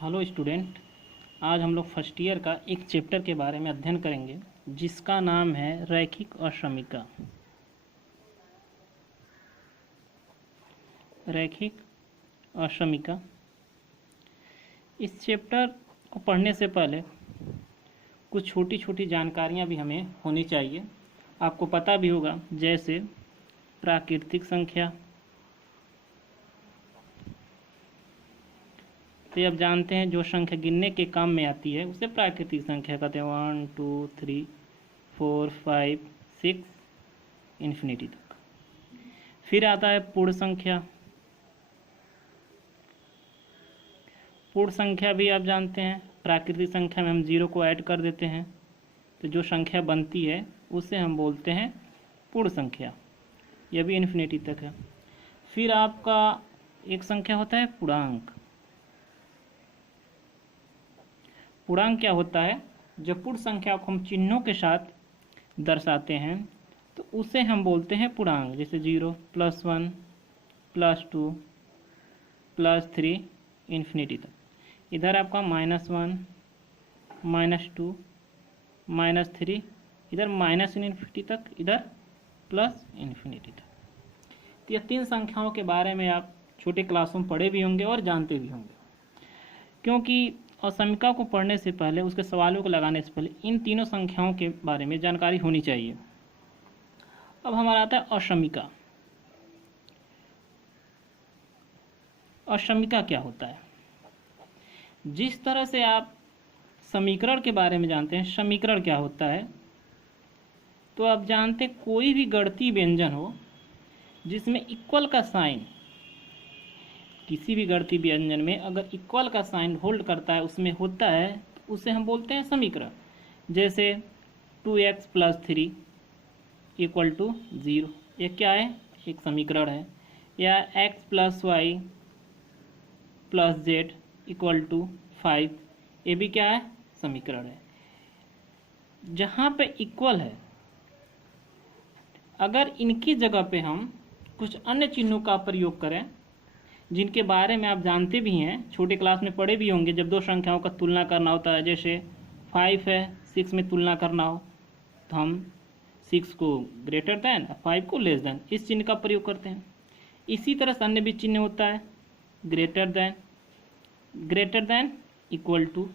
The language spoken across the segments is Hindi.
Hello student. आज हम लोग फर्स्ट ईयर का एक चैप्टर के बारे में अध्ययन करेंगे जिसका नाम है रैखिक अशमिका। रैखिक अशमिका। इस चैप्टर को पढ़ने से पहले कुछ छोटी छोटी जानकारियां भी हमें होनी चाहिए। आपको पता भी होगा, जैसे प्राकृतिक संख्या। तो अब जानते हैं जो संख्या गिनने के काम में आती है उसे प्राकृतिक संख्या कहते हैं। 1 2 3 4 5 6 इन्फिनिटी तक। फिर आता है पूर्ण संख्या। पूर्ण संख्या भी आप जानते हैं, प्राकृतिक संख्या में हम 0 को ऐड कर देते हैं तो जो संख्या बनती है उसे हम बोलते हैं पूर्ण संख्या। यह भी इन्फिनिटी तक है। फिर आपका एक संख्या होता है पूर्णांक। पूर्णांक क्या होता है? जब पूर्ण संख्या को हम चिन्हों के साथ दर्शाते हैं तो उसे हम बोलते हैं पूर्णांक। जैसे 0 +1 +2 +3 इन्फिनिटी तक। इधर आपका -1 -2 -3, इधर माइनस इन्फिनिटी तक, इधर प्लस इन्फिनिटी तक। तो यह तीन संख्याओं के बारे में आप छोटे क्लासों में पढ़े भी होंगे और जानते भी होंगे, क्योंकि असमिका को पढ़ने से पहले, उसके सवालों को लगाने से पहले इन तीनों संख्याओं के बारे में जानकारी होनी चाहिए। अब हमारा आता है अशमिका। अशमिका क्या होता है? जिस तरह से आप समीकरण के बारे में जानते हैं, समीकरण क्या होता है, तो आप जानते हैं कोई भी गणितीय व्यंजन हो जिसमें इक्वल का साइन, किसी भी गणितीय व्यंजन में अगर इक्वल का साइन होल्ड करता है, उसमें होता है, तो उसे हम बोलते हैं समीकरण। जैसे 2x + 3 = 0, ये क्या है? एक समीकरण है। या x + y + z = 5, ये भी क्या है? समीकरण है। जहाँ पे इक्वल है, अगर इनकी जगह पे हम कुछ अन्य चिन्हों का प्रयोग करें जिनके बारे में आप जानते भी हैं, छोटे क्लास में पढ़े भी होंगे, जब दो संख्याओं का तुलना करना होता है, जैसे 5 है 6 में तुलना करना हो तो हम 6 को ग्रेटर दैन 5 को लेस दैन, इस चिन्ह का प्रयोग करते हैं। इसी तरह से अन्य भी चिन्ह होता है, greater than equal to,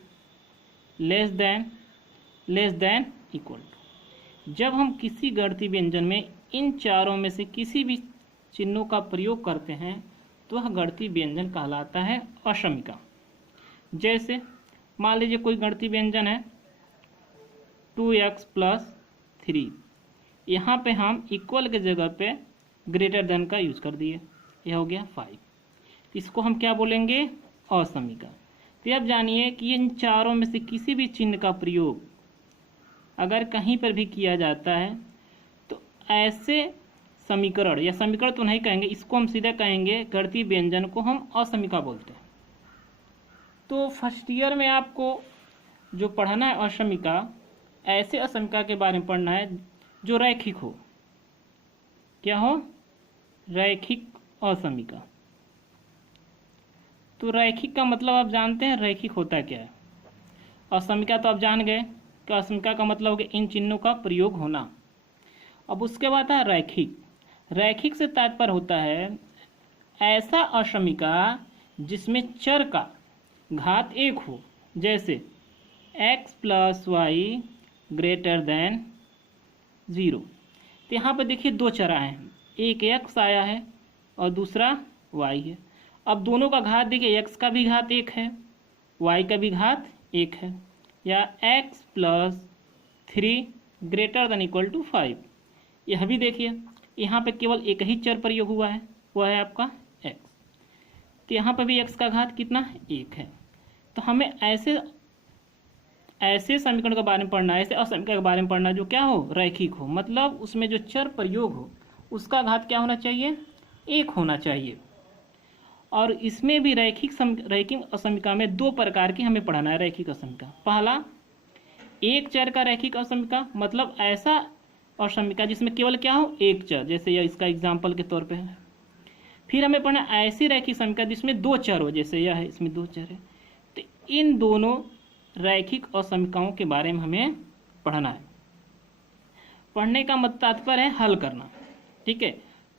less than equal to. जब हम किसी गणितीय व्यंजन में इन चारों में से किसी भी चिन्हों का प्रयोग करते हैं तो वह गणितीय व्यंजन कहलाता है अशमिका। जैसे मान लीजिए कोई गणितीय व्यंजन है 2x + 3, यहाँ पे हम इक्वल के जगह पे ग्रेटर देन का यूज कर दिए, यह हो गया 5। इसको हम क्या बोलेंगे? अशमिका। तो अब जानिए कि इन चारों में से किसी भी चिन्ह का प्रयोग अगर कहीं पर भी किया जाता है तो ऐसे समीकरण, या समीकरण तो नहीं कहेंगे, इसको हम सीधा कहेंगे गणितीय व्यंजन को हम अशमिका बोलते हैं। तो फर्स्ट ईयर में आपको जो पढ़ना है अशमिका, ऐसे अशमिका के बारे में पढ़ना है जो रैखिक हो। क्या हो? रैखिक अशमिका। तो रैखिक का मतलब आप जानते हैं रैखिक होता क्या है। अशमिका तो आप जान गए कि अशमिका का मतलब हो गया इन चिन्हों का प्रयोग होना। अब उसके बाद है रैखिक। रैखिक से तात्पर्य होता है ऐसा अशमिका जिसमें चर का घात 1 हो। जैसे x + y > 0। तो यहाँ पर देखिए दो चर आए हैं, एक x आया है और दूसरा y है। अब दोनों का घात देखिए, x का भी घात 1 है, y का भी घात 1 है। या x + 3 > 5, यह भी देखिए यहाँ पे केवल एक ही चर प्रयोग हुआ है, वह है आपका x। तो यहाँ पर भी x का घात कितना है? 1 है। तो हमें ऐसे समीकरण के बारे में पढ़ना है, ऐसे अशमिका के बारे में पढ़ना है जो क्या हो? रैखिक हो। मतलब उसमें जो चर प्रयोग हो उसका घात क्या होना चाहिए? 1 होना चाहिए। और इसमें भी रैखिक अशमिका में दो प्रकार की हमें पढ़ना है रैखिक अशमिका। पहला, एक चर का रैखिक अशमिका, मतलब ऐसा अशमिका जिसमें केवल क्या हो? एक चर, जैसे यह इसका एग्जाम्पल के तौर पे है। फिर हमें पढ़ना ऐसी रैखिक अशमिका जिसमें दो चर हो, जैसे यह है, इसमें दो चर है। तो इन दोनों रैखिक असमीकाओं के बारे में हमें पढ़ना है। पढ़ने का मत तात्पर्य है हल करना, ठीक है।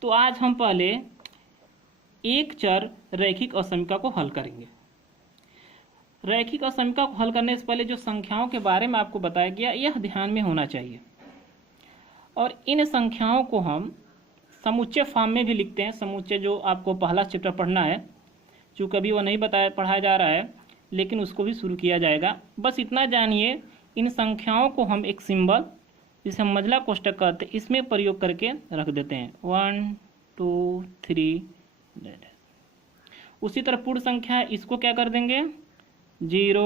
तो आज हम पहले एक चर रैखिक असमीका को हल करेंगे। रैखिक असमीका को हल करने से पहले जो संख्याओं के बारे में आपको बताया गया यह ध्यान में होना चाहिए। और इन संख्याओं को हम समुच्चय फॉर्म में भी लिखते हैं। समुच्चय जो आपको पहला चैप्टर पढ़ना है, चूँकि अभी वो नहीं पढ़ाया जा रहा है, लेकिन उसको भी शुरू किया जाएगा। बस इतना जानिए, इन संख्याओं को हम एक सिंबल जिसे हम मंझला कोष्ठक कहते हैं इसमें प्रयोग करके रख देते हैं 1 2 3। उसी तरह पूर्ण संख्या है, इसको क्या कर देंगे 0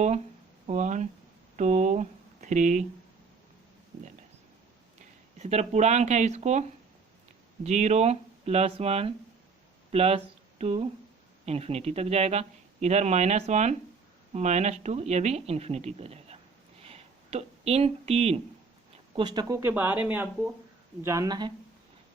1 2 3। इसी तरह पूर्णांक है, इसको 0 +1 +2 इन्फिनिटी तक जाएगा। इधर -1 -2, यह भी इन्फिनिटी तक जाएगा। तो इन तीन कोष्ठकों के बारे में आपको जानना है।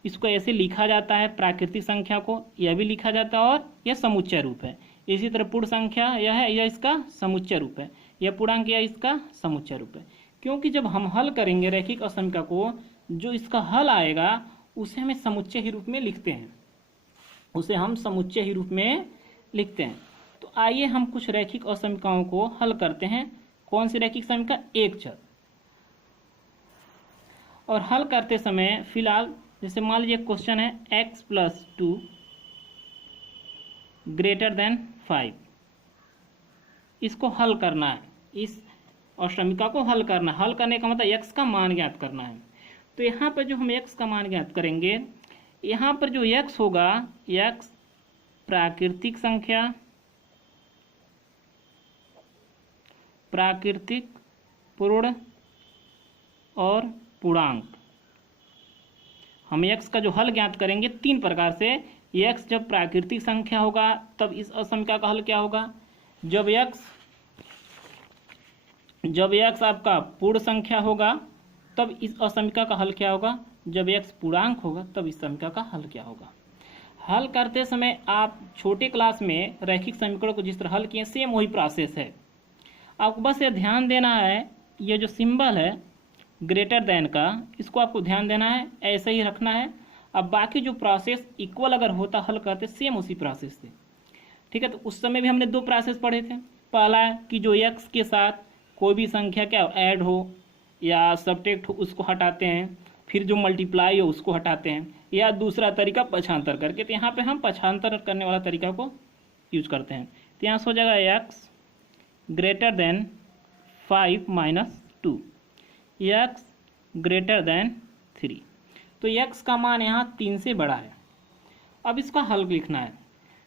इसको ऐसे लिखा जाता है प्राकृतिक संख्या को, यह भी लिखा जाता है, और यह समुच्चय रूप है। इसी तरह पूर्ण संख्या यह है, यह इसका समुच्चय रूप है। यह पूर्णांक यह इसका समुच्चय रूप है। क्योंकि जब हम हल करेंगे रैखिक असमीका को, जो इसका हल आएगा उसे हमें समुच्चय ही रूप में लिखते हैं, उसे हम समुच्चय ही रूप में लिखते हैं। तो आइए हम कुछ रैखिक असमीकाओं को हल करते हैं। कौन सी रैखिक समीका? एक चर। और हल करते समय फिलहाल जैसे मान लीजिए क्वेश्चन है x + 2 > 5, इसको हल करना है। इस असमीका को हल करना, हल करने का मतलब x का मान ज्ञात करना है। तो यहाँ पर जो हम x का मान ज्ञात करेंगे, यहाँ पर जो x होगा, x प्राकृतिक संख्या, प्राकृतिक, पूर्ण और पूर्णांक। हम x का जो हल ज्ञात करेंगे तीन प्रकार से। x जब प्राकृतिक संख्या होगा तब इस असमीका का हल क्या होगा? जब x आपका पूर्ण संख्या होगा तब इस असमीका का हल क्या होगा? जब x पूर्णांक होगा तब इस समीका का हल क्या होगा? हल करते समय आप छोटे क्लास में रैखिक समीकरण को जिस तरह हल किए सेम वही प्रोसेस है। आपको बस ये ध्यान देना है, ये जो सिंबल है ग्रेटर देन का, इसको आपको ध्यान देना है, ऐसे ही रखना है। अब बाकी जो प्रोसेस इक्वल अगर होता हल करते सेम उसी प्रोसेस से, ठीक है। तो उस समय भी हमने दो प्रोसेस पढ़े थे। पहला कि जो x के साथ कोई भी संख्या क्या ऐड हो या सब्ट्रैक्ट हो उसको हटाते हैं, फिर जो मल्टीप्लाई हो उसको हटाते हैं, या दूसरा तरीका पक्षांतर करके। तो यहाँ पे हम पक्षांतर करने वाला तरीका को यूज करते हैं। तो यहाँ से हो जाएगा x > 5 - 2, x > 3। तो x का मान यहाँ 3 से बड़ा है। अब इसका हल लिखना है।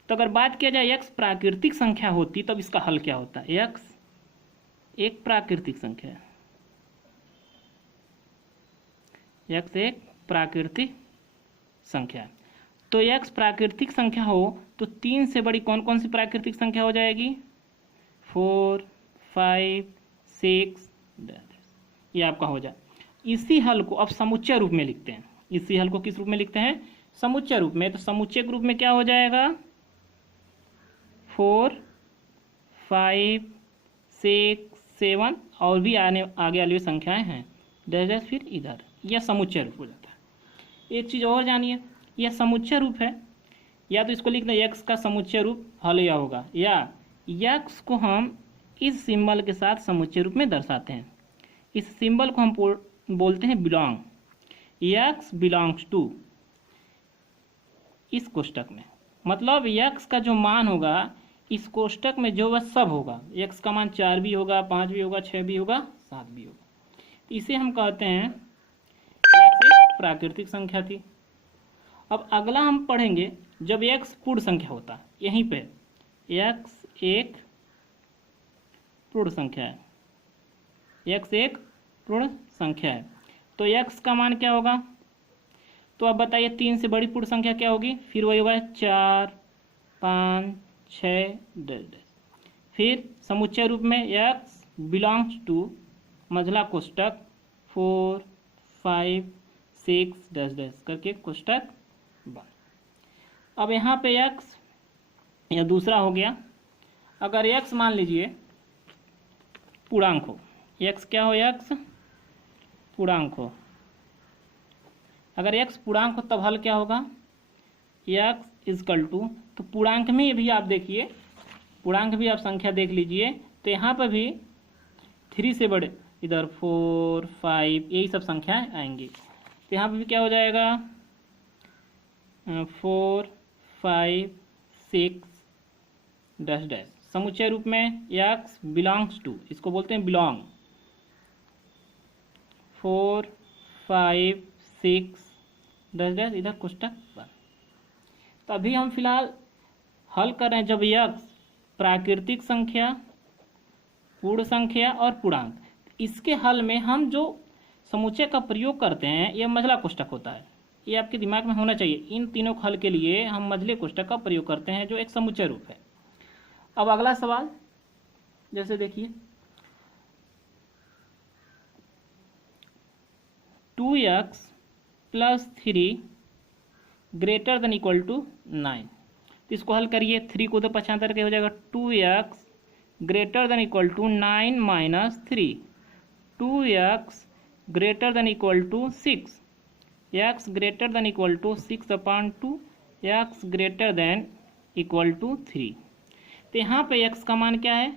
तो अगर बात किया जाए x प्राकृतिक संख्या होती तब इसका हल क्या होता है? x एक प्राकृतिक संख्या है, x एक प्राकृतिक संख्या है। तो x प्राकृतिक संख्या हो तो 3 से बड़ी कौन कौन सी प्राकृतिक संख्या हो जाएगी? 4 5 6, ये आपका हो जाए। इसी हल को अब समुच्चय रूप में लिखते हैं। इसी हल को किस रूप में लिखते हैं? समुच्चय रूप में। तो समुच्चय रूप में क्या हो जाएगा? 4 5 6 7 और भी आगे वाली संख्याएं हैं, डैश फिर इधर, यह समुच्चय रूप हो जाता है। एक चीज़ और जानिए, यह समुच्चय रूप है, या तो इसको लिखना x का समुच्चय रूप हल यह होगा, या x को हम इस सिंबल के साथ समुच्चय रूप में दर्शाते हैं। इस सिंबल को हम बोलते हैं बिलोंग। x बिलोंग्स टू इस कोष्टक में, मतलब x का जो मान होगा इस कोष्टक में जो वह सब होगा। x का मान 4 भी होगा, 5 भी होगा, 6 भी होगा, 7 भी होगा। इसे हम कहते हैं x एक प्राकृतिक संख्या थी। अब अगला हम पढ़ेंगे जब x पूर्ण संख्या होता, यहीं पे x एक पूर्ण संख्या है, x एक पूर्ण संख्या है। तो x का मान क्या होगा? तो अब बताइए 3 से बड़ी पूर्ण संख्या क्या होगी? फिर वही होगा 4 5 6 फिर समुच्चय रूप में x बिलोंग्स टू मंझला कोष्टक 4 5 6 करके कोष्टक बंद। अब यहाँ पे x यह दूसरा हो गया। अगर x मान लीजिए पूर्णांक हो, x क्या हो, x पूर्णांक हो। अगर x पूर्णांक हो तब हल क्या होगा, x इजकल टू, तो पूर्णांक में भी आप देखिए, पूर्णांक भी आप संख्या देख लीजिए, तो यहाँ पर भी 3 से बड़े, इधर 4 5 यही सब संख्याएं आएंगी। तो यहाँ पर भी क्या हो जाएगा, 4 5 6 डैश डैश, समुच्चय रूप में x बिलोंग्स टू, इसको बोलते हैं बिलोंग, 4 5 6 डैश डैश, इधर कोष्टक बंद। तो अभी हम फिलहाल हल कर रहे हैं जब x प्राकृतिक संख्या, पूर्ण संख्या और पूर्णांक, इसके हल में हम जो समुच्चय का प्रयोग करते हैं यह मझला कोष्टक होता है। ये आपके दिमाग में होना चाहिए। इन तीनों हल के लिए हम मझले कोष्टक का प्रयोग करते हैं जो एक समुच्चय रूप है। अब अगला सवाल जैसे देखिए, 2x + 3 greater than equal to 9, तो इसको हल करिए। 3 को तो पक्षांतर के हो जाएगा 2x greater than equal to 9 minus 3, 2x greater than equal to 6, x greater than equal to 6/2, x greater than equal to 3। तो यहाँ पे x का मान क्या है,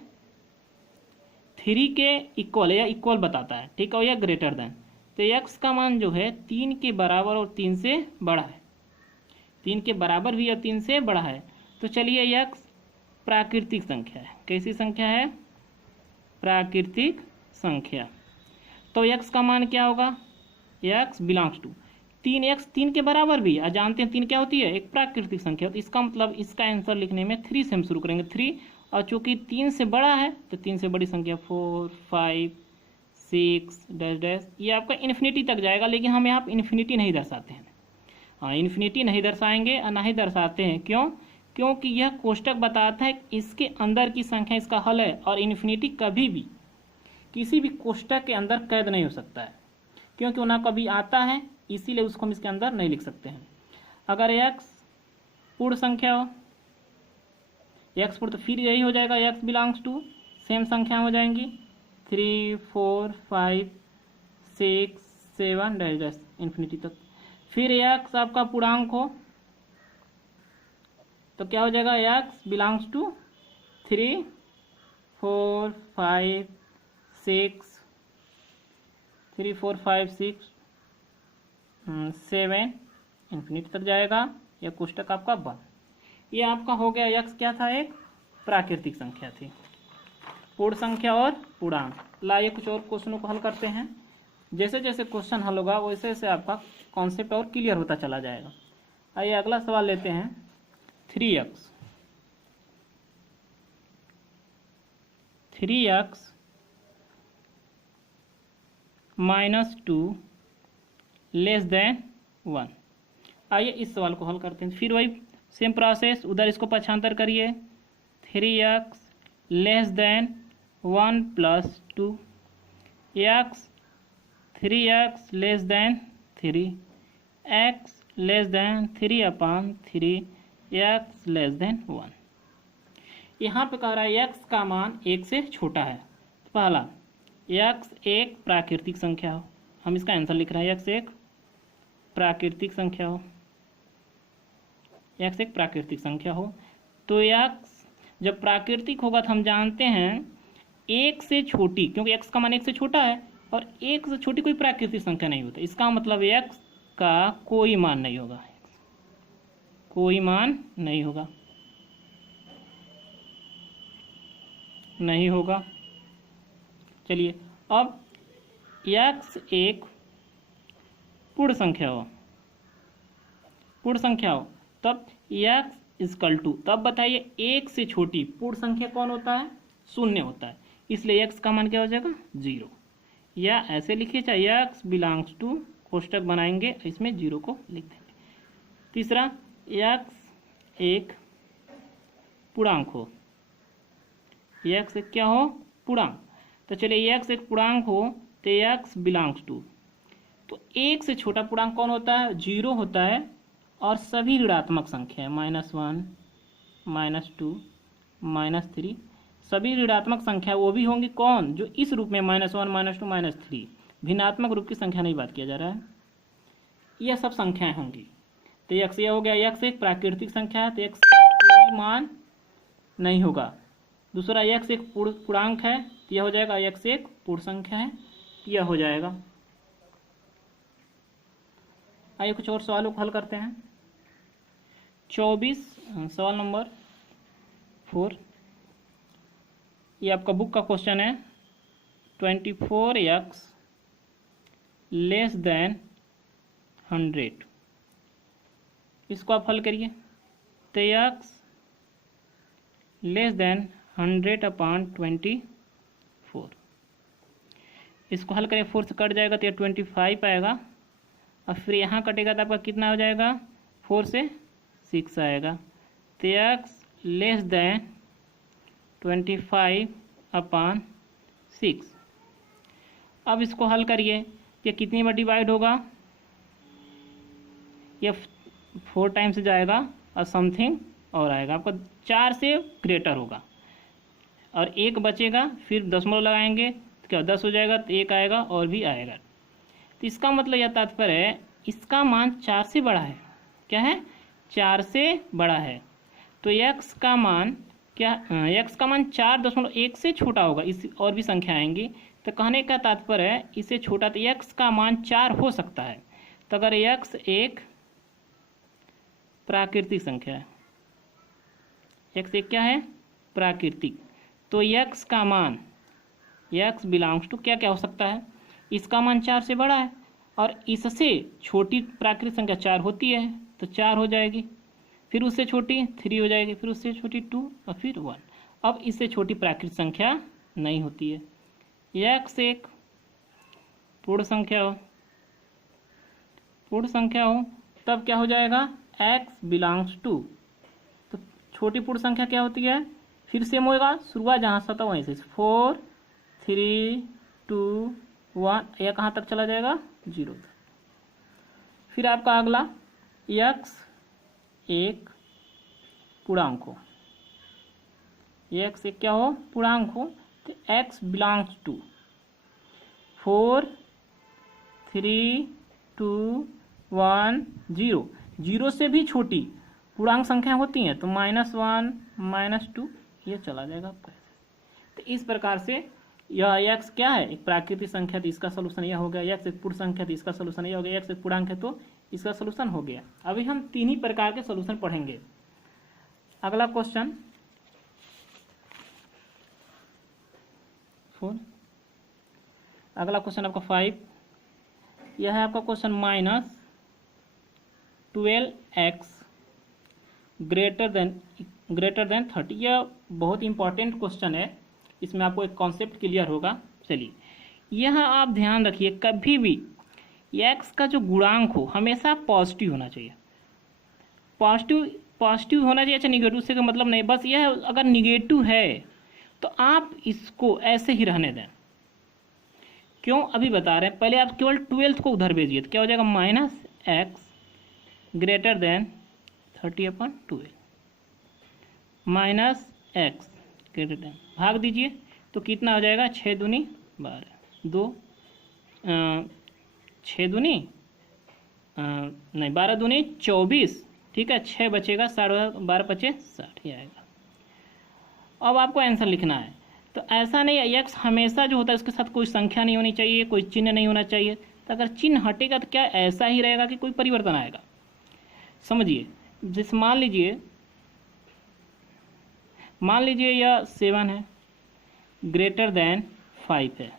3 के इक्वल या इक्वल बताता है, ठीक है, या ग्रेटर देन। तो x का मान जो है 3 के बराबर और 3 से बड़ा है, 3 के बराबर भी और 3 से बड़ा है। तो चलिए x प्राकृतिक संख्या है। कैसी संख्या है, प्राकृतिक संख्या। तो x का मान क्या होगा, x बिलोंग्स टू 3x 3 के बराबर भी, और जानते हैं 3 क्या होती है, एक प्राकृतिक संख्या। तो इसका मतलब इसका आंसर लिखने में 3 से हम शुरू करेंगे, 3, और चूंकि 3 से बड़ा है तो 3 से बड़ी संख्या 4 5 6 डैश डैश, ये आपका इन्फिनिटी तक जाएगा, लेकिन हम यहाँ पर इन्फिनिटी नहीं दर्शाते हैं। हाँ, इन्फिनिटी नहीं दर्शाएंगे और ना ही दर्शाते हैं, क्यों, क्योंकि यह कोष्टक बताता है इसके अंदर की संख्या इसका हल है, और इन्फिनिटी कभी भी किसी भी कोष्टक के अंदर कैद नहीं हो सकता है, क्योंकि वो ना कभी आता है, इसीलिए उसको हम इसके अंदर नहीं लिख सकते हैं। अगर x पूर्ण संख्या हो, x पूर्ण, तो फिर यही हो जाएगा x बिलोंग्स टू, सेम संख्या हो जाएंगी 3 4 5 6 7 डैश डैश इन्फिनिटी तक। फिर x आपका पूर्णांक हो तो क्या हो जाएगा, x बिलोंग्स टू 3 4 5 6 3 4 5 6 7 इन्फिनिटी तक जाएगा, यह कोष्टक आपका बंद। ये आपका हो गया, x क्या था, एक प्राकृतिक संख्या थी, पूर्ण संख्या और पूर्णांक। लाइए कुछ और क्वेश्चनों को हल करते हैं। जैसे जैसे क्वेश्चन हल होगा वैसे वैसे आपका कॉन्सेप्ट और क्लियर होता चला जाएगा। आइए अगला सवाल लेते हैं, 3x - 2 लेस देन 1। आइए इस सवाल को हल करते हैं। फिर वही सेम प्रोसेस, उधर इसको पक्षांतर करिए, 3x less than 1 + 2, x 3x less than 3, x less than 3/3, x less than 1। यहाँ पे कह रहा है x का मान 1 से छोटा है। तो पहला, x एक प्राकृतिक संख्या हो, हम इसका आंसर लिख रहे हैं, x एक प्राकृतिक संख्या हो, x एक प्राकृतिक संख्या हो। तो x जब प्राकृतिक होगा तो हम जानते हैं 1 से छोटी, क्योंकि x का मान 1 से छोटा है और 1 से छोटी कोई प्राकृतिक संख्या नहीं होती। इसका मतलब x का कोई मान नहीं होगा, कोई मान नहीं होगा, नहीं होगा। चलिए अब x एक पूर्ण संख्या हो, पूर्ण संख्या हो, तब x इक्वल टू, तब बताइए 1 से छोटी पूर्ण संख्या कौन होता है, 0 होता है, इसलिए x का मान क्या हो जाएगा, 0। या ऐसे लिखिए, चाहे x बिलोंग्स टू, कोष्टक बनाएंगे इसमें 0 को लिख देंगे। तीसरा, x एक पूर्णांक हो, x एक क्या हो, पूर्णांक। तो चलिए x एक पूर्णांक हो तो x बिलोंग्स टू, तो 1 से छोटा पूर्णांक कौन होता है, 0 होता है, और सभी ऋणात्मक संख्या है, -1 -2 -3, सभी ऋणात्मक संख्या वो भी होंगी कौन, जो इस रूप में -1 -2 -3, भिन्नात्मक रूप की संख्या नहीं बात किया जा रहा है, यह सब संख्याएं होंगी। तो x यह हो गया, x एक प्राकृतिक संख्या है तो x का कोई मान नहीं होगा। दूसरा x एक पूर्णांक है तो यह हो जाएगा x एक पूर्ण संख्या है, यह हो जाएगा। आइए कुछ और सवालों को हल करते हैं। 24 सवाल नंबर 4, ये आपका बुक का क्वेश्चन है। 24x लेस देन 100, इसको आप हल करिए। तो x लेस देन 100/24, इसको हल करें, 4 से कट जाएगा तो यह 25 आएगा, और फिर यहाँ कटेगा तो आपका कितना हो जाएगा, 4 से 6 आएगा। तो x लेस देन 25/6। अब इसको हल करिए, ये कितनी बार डिवाइड होगा, ये 4 टाइम्स जाएगा और समथिंग और आएगा, आपका 4 से ग्रेटर होगा, और 1 बचेगा, फिर दशमलव लगाएंगे तो क्या 10 हो जाएगा, तो 1 आएगा और भी आएगा। तो इसका मतलब यह तात्पर्य है इसका मान 4 से बड़ा है। क्या है, 4 से बड़ा है। तो x का मान क्या, x का मान 4.1 से छोटा होगा, इस और भी संख्या आएंगी। तो कहने का तात्पर्य है इससे छोटा, तो x का मान 4 हो सकता है। तो अगर x एक प्राकृतिक संख्या है, x एक क्या है, प्राकृतिक, तो x का मान, x बिलोंग्स टू क्या क्या हो सकता है, इसका मान 4 से बड़ा है, और इससे छोटी प्राकृतिक संख्या 4 होती है तो 4 हो जाएगी, फिर उससे छोटी 3 हो जाएगी, फिर उससे छोटी 2 और फिर 1। अब इससे छोटी प्राकृतिक संख्या नहीं होती है। x एक पूर्ण संख्या हो तब क्या हो जाएगा, x बिलोंग्स टू, तो छोटी पूर्ण संख्या क्या होती है, फिर सेम होगा, शुरुआत जहाँ से था वहीं से, 4 3 2 1, यह कहाँ तक चला जाएगा, 0 तक। फिर आपका अगला x एक पूर्णांक हो, x एक क्या हो, पूर्णांक हो, तो x बिलोंग्स टू 4 3 2 1 0, 0 से भी छोटी पूर्णांक संख्या होती हैं तो -1 -2 ये चला जाएगा आपका। तो इस प्रकार से यह x क्या है, एक प्राकृतिक संख्या, तो इसका सोल्यूशन यह हो गया। x एक पूर्ण संख्या तो इसका सोल्यूशन यह हो गया, x एक पूर्णांक है तो इसका सोल्यूशन हो गया। अभी हम 3 ही प्रकार के सोल्यूशन पढ़ेंगे। अगला क्वेश्चन 4, अगला क्वेश्चन आपका 5, यह है आपका क्वेश्चन -12x ग्रेटर देन 30। यह बहुत इंपॉर्टेंट क्वेश्चन है, इसमें आपको एक कॉन्सेप्ट क्लियर होगा। चलिए यह आप ध्यान रखिए, कभी भी x का जो गुणांक हो हमेशा पॉजिटिव होना चाहिए, पॉजिटिव होना चाहिए। अच्छा निगेटिव से का मतलब नहीं, बस यह अगर निगेटिव है तो आप इसको ऐसे ही रहने दें। क्यों, अभी बता रहे हैं, पहले आप केवल 12th को उधर भेजिए तो क्या हो जाएगा, -x greater then 30/12, -x greater then, भाग दीजिए तो कितना हो जाएगा, 6 दूनी 12, 2 6 दूनी नहीं 12 दूनी 24, ठीक है, 6 बचेगा 60, 12 बचे 60 ही आएगा। अब आपको आंसर लिखना है, तो ऐसा नहीं है x हमेशा जो होता है उसके साथ कोई संख्या नहीं होनी चाहिए, कोई चिन्ह नहीं होना चाहिए। तो अगर चिन्ह हटेगा तो क्या ऐसा ही रहेगा कि कोई परिवर्तन आएगा। समझिए, जैसे मान लीजिए यह 7 है, ग्रेटर देन 5 है।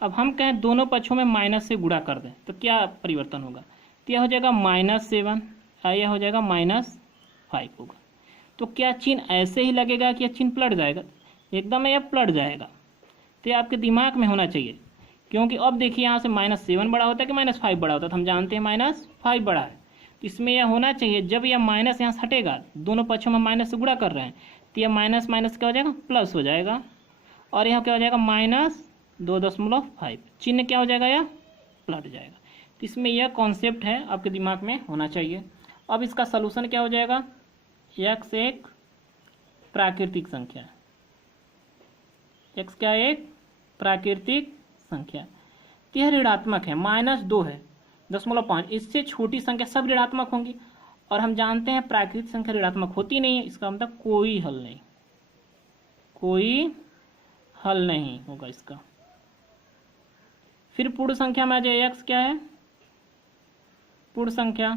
अब हम कहें दोनों पक्षों में माइनस से गुणा कर दें तो क्या परिवर्तन होगा, तो यह हो जाएगा -7 और यह हो जाएगा -5 होगा। तो क्या चिन्ह ऐसे ही लगेगा कि यह चिन्ह पलट जाएगा, एकदम यह पलट जाएगा। तो ये आपके दिमाग में होना चाहिए, क्योंकि अब देखिए यहाँ से -7 बड़ा होता है कि -5 बड़ा होता है, तो हम जानते हैं -5 बड़ा है। तो इसमें यह होना चाहिए, जब यह माइनस यहाँ से हटेगा, दोनों पक्षों में माइनस से गुणा कर रहे हैं, तो यह माइनस माइनस क्या हो जाएगा, प्लस हो जाएगा, और यहाँ क्या हो जाएगा -2.5, चिन्ह क्या हो जाएगा, यह पलट जाएगा। तो इसमें यह कॉन्सेप्ट है आपके दिमाग में होना चाहिए। अब इसका सलूशन क्या हो जाएगा, x एक प्राकृतिक संख्या है, x क्या है? एक प्राकृतिक संख्या। तो यह ऋणात्मक है, -2 है, 0.5। इससे छोटी संख्या सब ऋणात्मक होंगी, और हम जानते हैं प्राकृतिक संख्या ऋणात्मक होती नहीं है। इसका मतलब कोई हल नहीं, कोई हल नहीं होगा इसका। फिर पूर्ण संख्या में आ जाए, x क्या है? पूर्ण संख्या।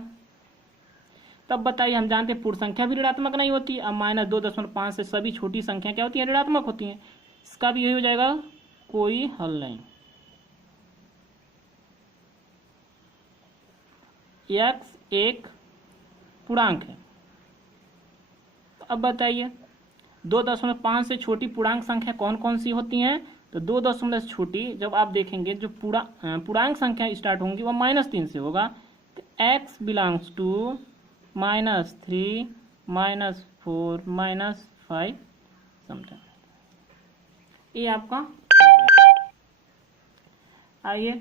तब बताइए, हम जानते हैं पूर्ण संख्या भी ऋणात्मक नहीं होती। अब -2.5 से सभी छोटी संख्या क्या होती है? ऋणात्मक होती हैं। इसका भी यही हो जाएगा, कोई हल नहीं। x एक पूर्णांक है। तो अब बताइए 2.5 से छोटी पूर्णांक संख्या कौन कौन सी होती हैं? तो 2 से छोटी जब आप देखेंगे जो पूर्णांक संख्या स्टार्ट होंगी वो -3 से होगा। तो x बिलोंग्स टू -3, -4, -5 समथिंग। ये आपका आइए